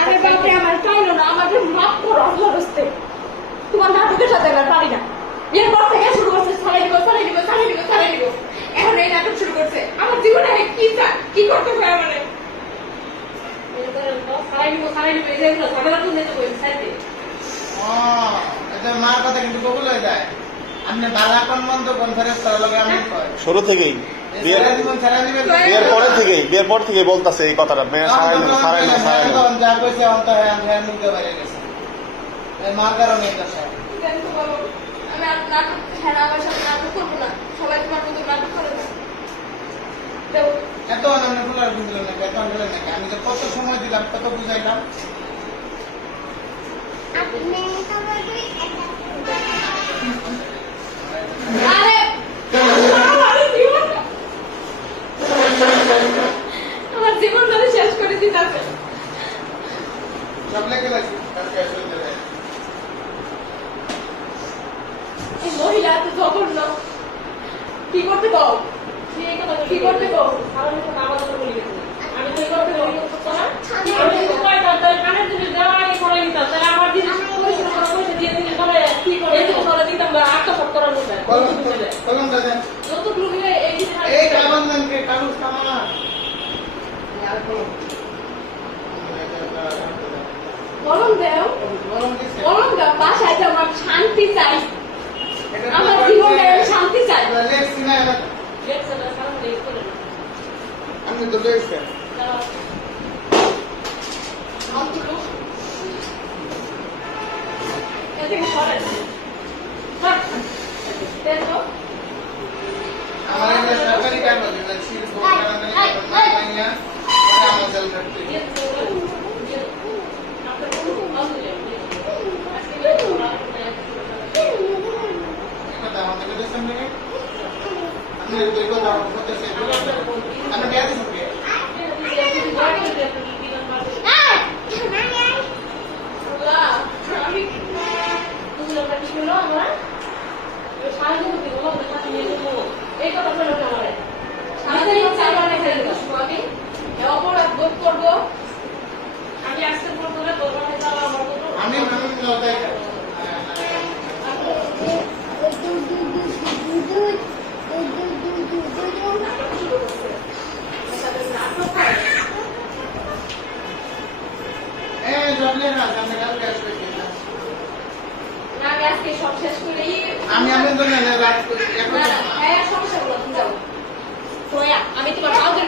আরে বাপরে আমার চাইলো না, আমাকে মাফ করো আল্লাহর রাস্তে। তোমার নাটকের সাথে না পারি না। এরপর থেকে শুরু করছে ছাড়াই দিব, ছাড়াই দিব, ছাড়াই দিব, ছাড়াই দিব। এখন এই নাটক শুরু করছে। আমার জীবনে কি করতে হয় মানে? ছাড়াই দিব, ছাড়াই দিব, এই যে ঝগড়া তুলতে তো বলছি সাইডে। এটা মার কথা কিন্তু কবুল হয়ে যায়। আপনি বালাকন মন্দ কনফারেন্স করার লগে আমি কই শুরু থেকেই বিয়ের পর থেকেই বলতাছে এই কথাটা মেয়ে সারাই না যা কইছে অন্ত হয় আমি মুখে বাইরে গেছে মার কারণে এটা সব আমি আর নাটক ছাড়া আমার সাথে নাটক করবো না। সবাই তোমার মতো নাটক করে না। এত অনন্য ফুলার বুঝলেন না এত অনন্য নাকি আমি যে কত সময় দিলাম কত বুঝাইলাম আরে আমার জীবন ধরে শেষ করে দিতেছে। সব লেগে লাগছে এই মহিলা এত জঘন্য। কি করতে কও? কি করতে কও? আমি তো করতে কই না। আমি তো কই তার কানের জিনিস দেওয়া আগে করে নিতাম। তাহলে আমার জিনিস পয়সা দিয়ে দিলে পরে কি করে এই তো করে দিতাম বা আত্মসাৎ করার মতো। কলম দাদা যত গ্রুপে এই কামানদান কে কানুস কামানা আর কলম দেও। কলম দিছে কলম দাও। বাসায় যে আমার শান্তি চাই। আমার জীবনে শান্তি চাই। লেখছি না আমি তো লেখছি আমার এই সরকারি কাজ আছে ছিল কারণে মাইয়া আমার জেল করতে কথা আমাদের কাছে সামনে আমি দুই কথা বলতে চাই আমি কে আছি অপরাধ বোধ করবো। আমি আসতে বলবো না আমি আমি আজকে সব শেষ করেই আমি রাত করি সমস্যা বলো যাও। আমি তোমার কাউকে